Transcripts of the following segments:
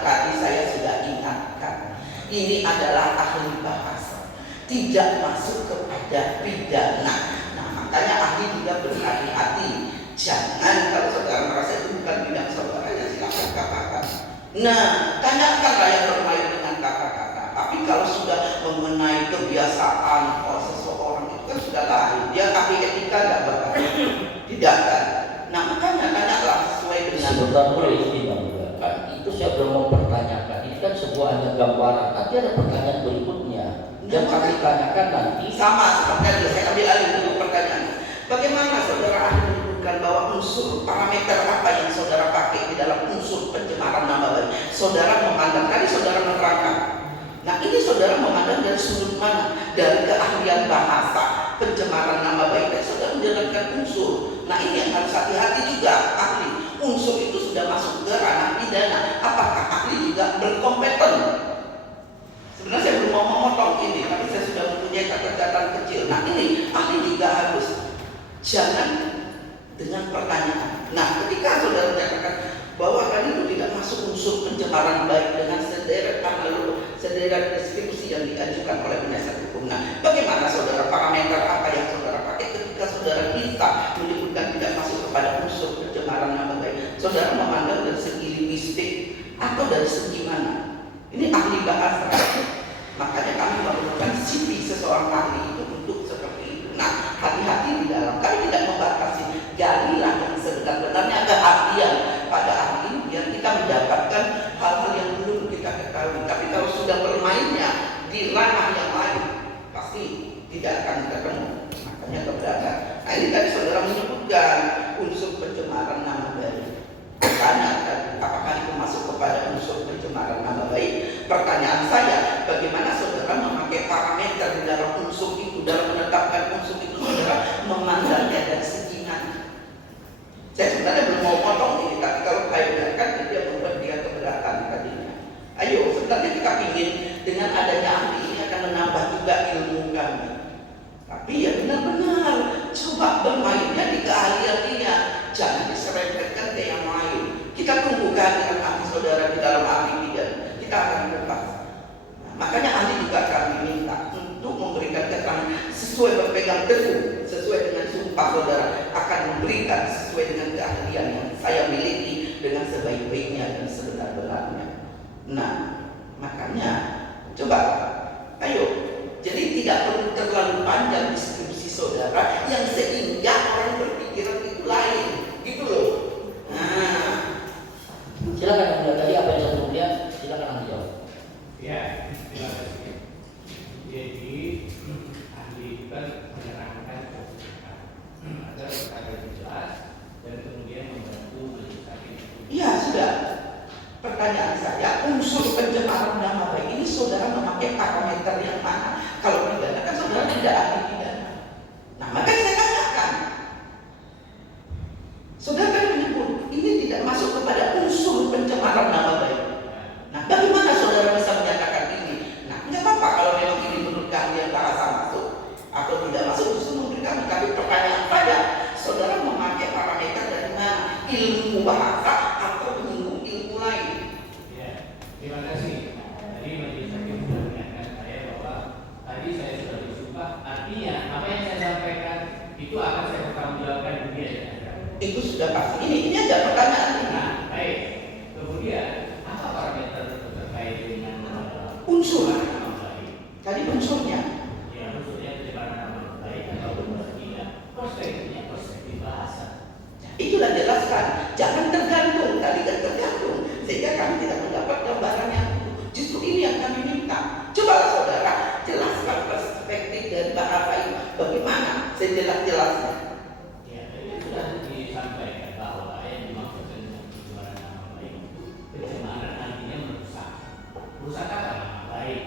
tadi saya sudah ingatkan, ini adalah ahli bahasa, tidak masuk kepada pidana. Nah, makanya ahli juga berhati-hati. Jangan kalau saudara merasa itu bukan bidang saudara, ya silakan katakan. Nah, tanyakanlah yang bermain dengan kata-kata. Tapi kalau sudah mengenai kebiasaan seseorang itu kan sudah lain. Dia ahli etika nggak bakal, tidak kan? Nah, makanya tanyalah sesuai dengan. Sebentar dulu kan itu saya belum mempertanyakan. Ini kan sebuah hanya gambaran. Nanti ada pertanyaan berikutnya yang kami tanyakan nanti. Sama seperti saya ambil alih dulu pertanyaannya. Bagaimana saudara ahli menyebutkan bahwa unsur parameter apa yang saudara pakai di dalam unsur pencemaran nama baik? Saudara memandang, tadi saudara menerangkan. Nah, ini saudara memandang dari sudut mana? Dari keahlian bahasa pencemaran nama baik, dan saudara menjalankan unsur. Nah, ini yang harus hati-hati juga ahli. Unsur itu sudah masuk ke ranah pidana. Apakah ahli juga berkompeten? Sebenarnya saya belum mau memotong ini, tapi saya sudah mempunyai catatan kecil. Nah, ini ahli juga harus jangan dengan pertanyaan. Nah, ketika saudara menyatakan bahwa tadi itu tidak masuk unsur pencemaran baik dengan sederet deskripsi yang diajukan oleh penasihat hukum. Nah, bagaimana saudara parameter apa yang saudara pakai ketika saudara bisa menyebutkan tidak masuk kepada unsur pencemaran nama baik? Saudara memandang dari segi linguistik atau dari segi mana? Ini ahli bahasa. Makanya kami memerlukan CV seseorang ahli itu untuk seperti itu. Nah, hati-hati di dalam. Kami tidak membatasi. Galilah yang sebenar-benarnya keahlian pada ahli biar kita mendapatkan hal-hal yang belum kita ketahui. Tapi kalau sudah bermainnya di ranah yang lain, pasti tidak akan ketemu. Makanya keberatan. Nah, ini tadi saudara menyebutkan unsur pencemaran nama baik. Tanya apakah itu masuk kepada unsur pencemaran nama baik? Pertanyaan saya, bagaimana saudara memakai parameter di dalam unsur itu, dalam menetapkan unsur itu, saudara memandangnya dari segi mana? Saya sebenarnya belum mau potong ini, tapi kalau saya dengarkan itu yang membuat dia keberatan tadinya. Ayo, sebenarnya kita ingin dengan adanya ahli ini akan menambah juga ilmu kami. Tapi ya benar-benar coba bermainnya di keahlian dia, jangan diserempetkan ke yang lain. Kita tunggu kehadiran ahli saudara di dalam ahli bidang, kita akan lepas. Nah, makanya ahli juga kami minta untuk memberikan keterangan sesuai berpegang teguh, sesuai dengan sumpah saudara akan memberikan sesuai dengan keahlian yang saya miliki dengan sebaik-baiknya dan sebenar-benarnya. Nah, makanya coba, ayo. Jadi tidak perlu terlalu panjang diskusi saudara yang sehingga orang berpikiran itu lain, gitu loh. Nah, silakan Anda tadi apa yang saya kemudian silakan Anda jawab. Ya, terima kasih. Jadi ahli kan menerangkan agar perkara jelas dan kemudian membantu legislatif. iya sudah. Pertanyaan saya, unsur pencemaran nama baik ini saudara memakai parameter yang mana? Kalau pidana kan saudara tidak ahli pidana. Nah, maka saya katakan, saudara kan menyebut ini tidak masuk kepada unsur pencemaran nama baik. Nah, bagaimana saudara bisa menyatakan ini? Nah, nggak apa-apa kalau memang ini menurut keahlian bahasa masuk atau tidak masuk, justru menurut kami. Tapi pertanyaan pada saudara memakai parameter dari mana? Ilmu bahasa atau menyinggung ilmu lain? Ya, terima kasih. Tadi majelis hakim sudah mengingatkan saya bahwa tadi saya sudah bersumpah. Artinya apa yang saya sampaikan itu akan saya pertanggungjawabkan di dunia ya. Itu sudah pasti. Ini aja pertanyaan ini. Nah, baik. Kemudian apa parameter terkait dengan Unsur. nama baik? Tadi unsurnya. Ya, unsurnya pencemaran nama baik atau tidak. Perspektif bahasa. Itulah jelaskan. Jangan tergantung. Tadi kan tergantung. Sehingga kami tidak mendapat gambaran yang utuh. Justru ini yang kami minta. Cobalah saudara jelaskan perspektif dari bahasa ini. Bagaimana sejelas-jelasnya. Ya, ini sudah disampaikan bahwa yang dimaksud dengan pencemaran nama baik itu pencemaran artinya merusak. Merusak apa nama baik?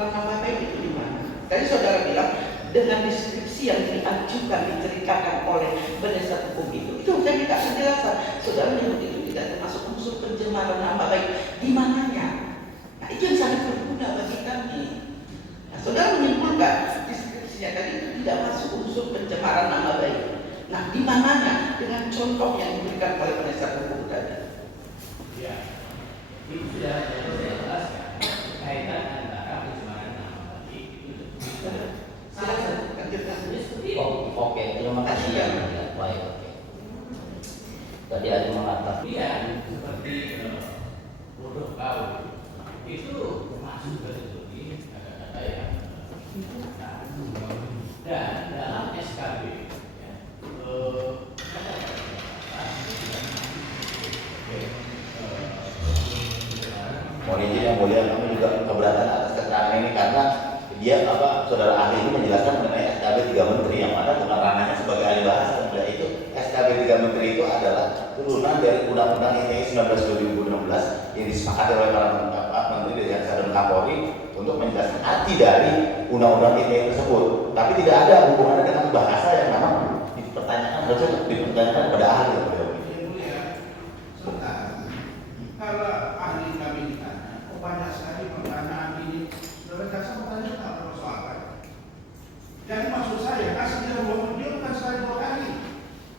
pencemaran nama baik itu di mana? Tadi saudara bilang dengan deskripsi yang diajukan diceritakan oleh penasihat hukum itu saya minta penjelasan. Saudara menyebut itu tidak termasuk unsur pencemaran nama baik, di mananya? Nah itu yang sangat berguna bagi kami. Nah, saudara menyimpulkan deskripsinya tadi itu tidak masuk unsur pencemaran nama baik. Nah di mananya dengan contoh yang diberikan oleh penasihat hukum tadi? Ya, itu sudah saya jelaskan kaitan antara pencemaran nama baik itu. Silakan lanjutkan. Oke, terima kasih ya. Baik, oke. Tadi ada mengatakan Kemudian seperti bodoh kau itu masuk kategori kata-kata yang dan dalam SKB ya, Mohon izin yang mulia, kami juga keberatan atas keterangan ini karena dia saudara ahli itu menjelaskan mengenai SKB 3 Menteri yang mana bukan ranahnya sebagai ahli bahasa. Mulia itu SKB 3 Menteri itu adalah turunan dari Undang-Undang ITE 19 2016 yang disepakati oleh para menteri dan Sadun Kapolri untuk menjelaskan arti dari Undang-Undang ITE tersebut. Tapi tidak ada hubungannya dengan bahasa yang memang dipertanyakan pada ahli. Yang mulia, sebentar. Kalau ahli kami ditanya, banyak sekali pertanyaan ini. Saudara jaksa bertanya tak persoalan. Jadi maksud saya, kasih dia 2 menit bukan sekali 2 kali.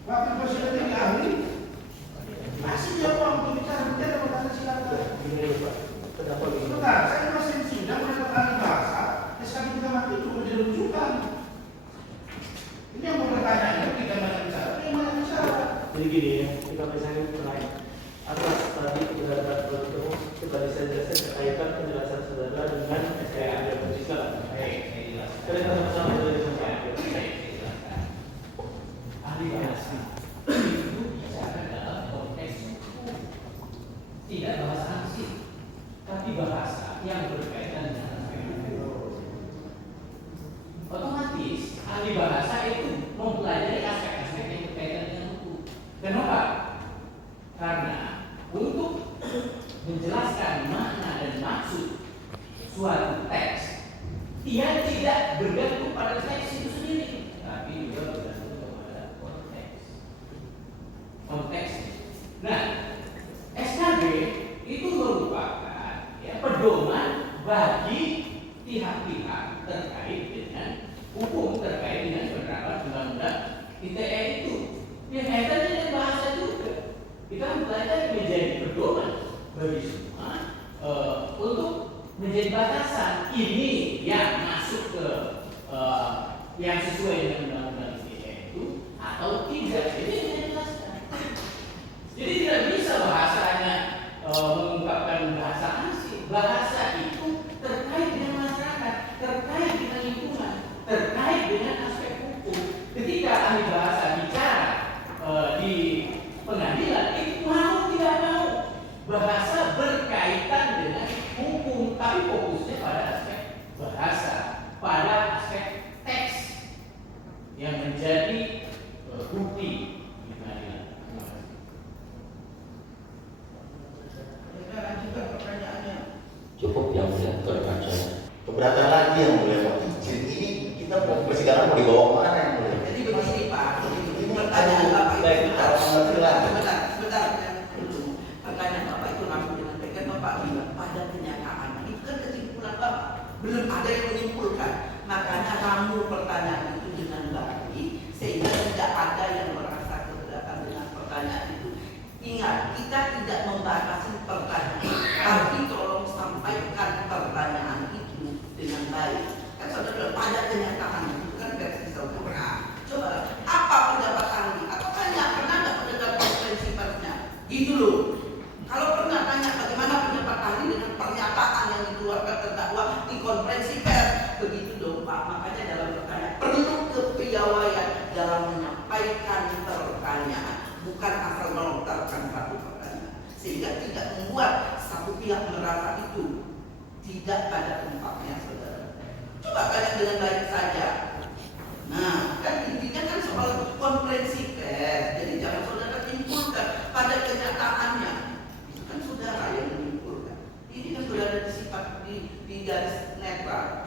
Wakil presiden ini ahli, kasih dia uang untuk bicara, dia dapat tanya silakan. Sebentar, saya masih sudah mendapat ahli bahasa, SKB 3 mati juga dirujukan. Ini yang mau bertanya ini tidak banyak bicara, tapi yang banyak bicara. Jadi gini ya, kita misalnya terakhir atas tadi saudara bertemu sebagai saya jelaskan terkaitan penjelasan saudara dengan SKM yang berbicara. Kita sama-sama dari ahli bahasa itu bicara dalam konteks hukum, tidak bahasa asing, tapi bahasa yang berkaitan dengan aspek hukum. Otomatis ahli bahasa itu mempelajari aspek-aspek yang berkaitan dengan hukum. Kenapa? Karena untuk menjelaskan makna dan maksud suatu teks, ia tidak bergantung pada teks itu sendiri, tapi juga bergantung kepada konteks. Nah, SKB itu merupakan pedoman bagi pihak-pihak terkait dengan hukum, terkait dengan penerapan undang-undang ITE itu. Yang kaitannya dengan bahasa juga. Kita belajar menjadi pedoman bagi semua untuk menjadi batasan ini yang masuk ke yang sesuai dengan undang-undang ITE itu atau tidak. Jadi ini jelaskan. Jadi tidak bisa bahasanya mengungkapkan bahasa asing. Bahasa itu terkait dengan masyarakat, terkait dengan lingkungan, terkait dengan aspek hukum. Ketika ahli bahasa bicara di pengadilan, itu mau tidak mau bahasa berkaitan dengan hukum, tapi fokusnya pada aspek bahasa, pada aspek teks yang menjadi bukti di pengadilan. Kita lanjutkan pertanyaannya. cukup yang mulia terbaca. Keberatan lagi yang mulia, izin ini kita mau persidangan mau dibawa kemana yang mulia? Jadi begini Pak, ini pertanyaan Bapak itu. Sebentar. Pertanyaan Bapak itu langsung menyampaikan Bapak bilang pada kenyataannya itu kan kesimpulan Bapak, belum ada yang menyimpulkan. Makanya ramu pertanyaan itu dengan baik sehingga tidak ada yang merasa keberatan dengan pertanyaan itu. Ingat, kita tidak membatasi pertanyaan, tapi tolong sampaikan pertanyaan itu dengan baik. Kan saudara pada kenyataan itu kan versi saudara. Coba apa pendapat ahli? Atau tanya pernah nggak mendengar konferensi persnya? Gitu loh. Kalau pernah tanya bagaimana pendapat ahli dengan pernyataan yang dikeluarkan terdakwa di konferensi pers, begitu dong Pak. Makanya dalam pertanyaan perlu kepiawaian dalam menyampaikan pertanyaan, bukan asal melontarkan satu pertanyaan, sehingga tidak membuat satu pihak merasa itu tidak pada tempatnya saudara. Coba kalian dengan baik saja. Nah, kan intinya kan soal konferensi pers. Jadi jangan saudara simpulkan pada kenyataannya. Itu kan saudara yang menyimpulkan. Ini kan saudara disifat di garis netral.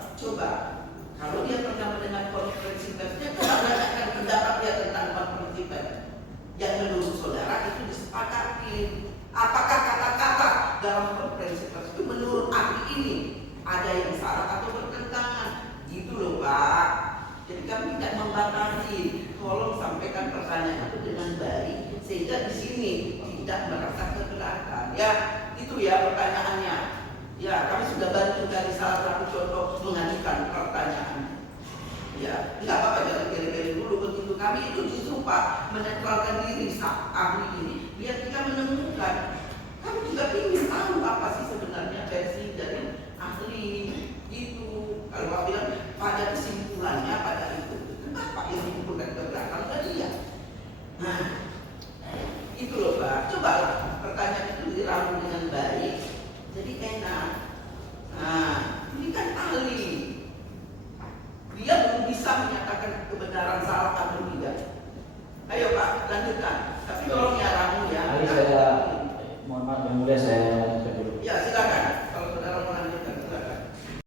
sehingga di sini tidak merasa keberatan. Ya, itu ya pertanyaannya. Ya, kami sudah bantu dari salah satu contoh mengajukan pertanyaan. Ya, nggak apa-apa, jangan geri-geri dulu. Begitu kami itu justru Pak menetralkan diri saat ahli ini, biar kita menemukan. Kami juga ingin tahu apa sih sebenarnya versi dari ahli itu. Kalau Pak bilang